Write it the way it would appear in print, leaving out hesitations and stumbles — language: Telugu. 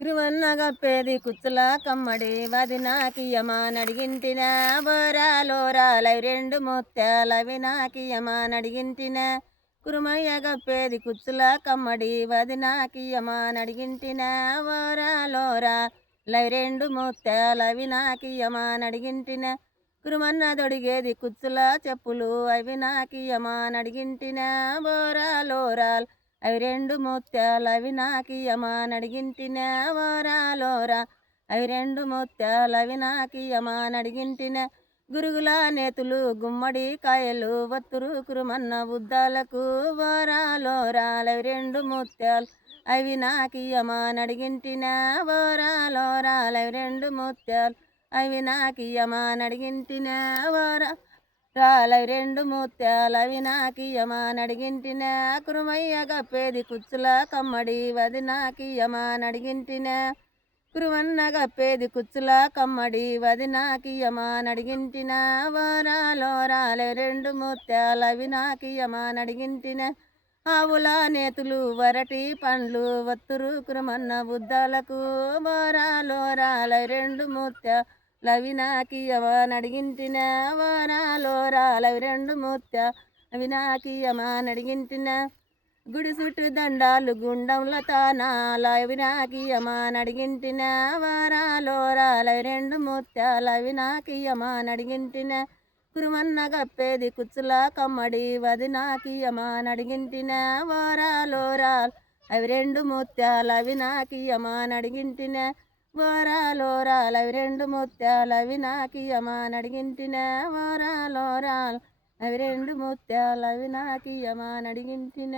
కురువన్నగప్పేది కుచ్చుల కమ్మడి వదినాకియమా నడిగింటిన బోరాలోరాలవి రెండు ముత్యాలవి నాకియమా నడిగింటిన కురుమయ్య గప్పేది కుచ్చుల కమ్మడి వదినాకియమా నడిగింటిన బోరాలోరా లవి రెండు ముత్యాలవి నాకియమా నడిగింటిన కురుమన్న దొడిగేది కుచ్చుల చెప్పులు అవి నాకియమా నడిగింటిన బోరాలోరాల్ అవి రెండు ముత్యాలవి నాకియమా నడిగింటిన వారాలోరా అవి రెండు ముత్యాలవి నాకియమా నడిగింటిన గురుగుల నేతులు గుమ్మడి కాయలు వత్తురు కురుమన్న బుద్ధాలకు వారాలోరాలవి రెండు ముత్యాలు అవి నాకియమా నడిగింటిన వారాలోరాలవి రెండు ముత్యాలు అవి నాకియమా నడిగింటిన వారా రాలవి రెండు ముత్యాలవి నాకియమా నడిగింటిన కురుమయ్య గప్పేది కుచ్చుల కమ్మడి వదినాకియమా నడిగింటిన కురువన్న గప్పేది కుచ్చుల కమ్మడి వదినాకియమా నడిగింటిన వారాలోరాలవి రెండు ముత్యాలవి నాకియమా నడిగింటిన ఆవుల నేతులు వరటి పండ్లు వత్తురు కురుమన్న బుద్ధాలకు వారాలోరాలవి రెండు ముత్యాలు లవి నాకియమా నడిగింటిన వారాలోరాలవి రెండు ముత్యాలవి నాకియమా నడిగింటిన గుడి చుట్టూ దండాలు గుండంల తానాలవి నాకియమా నడిగింటిన వారాలోరాలవి రెండు ముత్యాలవి నాకియమా నడిగింటిన కురుమన్న గప్పేది కుచ్చుల కమ్మడి వదినాకియమా నడిగింటిన వారాలోరాల్ అవి రెండు ముత్యాలవి నాకియమా నడిగింటిన వారాలోరాలవి రెండు ముత్యాలవి నాకియమా నడిగింటిన వారాలోరాల్ అవి రెండు ముత్యాలవి నాకియమా నడిగింటిన